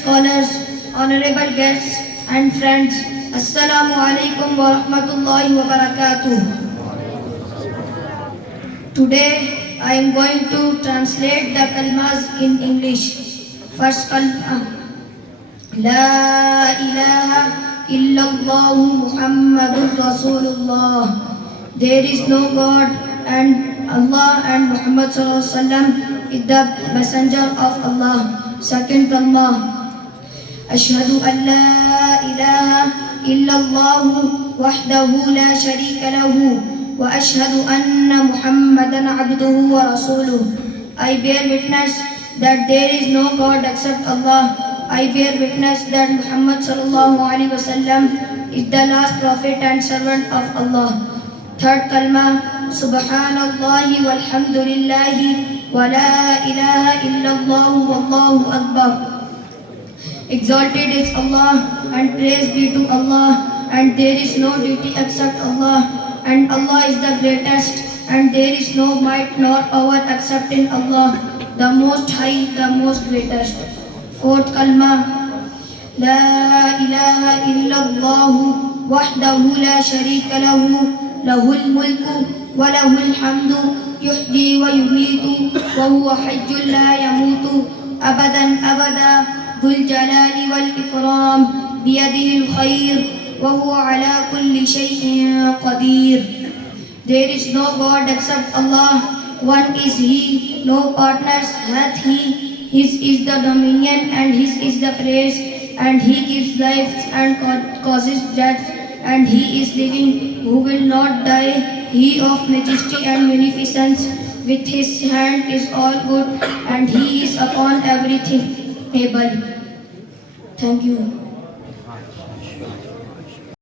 scholars, honorable guests and friends. Assalamu alaikum wa rahmatullahi wa barakatuh. Today I am going to translate the kalmas in English. First kalma. La ilaha illallah Muhammadur Rasulullah. There is no God and Allah and Muhammad sallallahu alaihi wasallam is the messenger of Allah. Second kalma. Ashhadu an la ilaha illallah wahdahu la sharika lahu wa ashhadu anna Muhammadan abduhu wa rasuluh. I bear witness that there is no God except Allah. I bear witness that Muhammad sallallahu alaihi wasallam is the last prophet and servant of Allah. Third kalma. Subhanallahi walhamdulillahi wa la ilaha illallah wallahu akbar. Exalted is Allah and praise be to Allah, and there is no deity except Allah, and Allah is the greatest, and there is no might nor power except in Allah, the most high, the most greatest. Fourth kalma. La ilaha illallah wahdahu la sharika lahu lahul mulku wa lahul hamdu yuhyi wa yumiitu wa huwa hayyun la yamutu abadan abada dhul jalali wal ikram biyadihi al khair wa huwa ala kulli shay'in qadir. There is no God except Allah, one is He, no partners hath He. His is the dominion and His is the praise, and He gives life and causes death, and He is living who will not die. He of majesty and magnificence, with His hand is all good, and He is upon everything able. Thank you.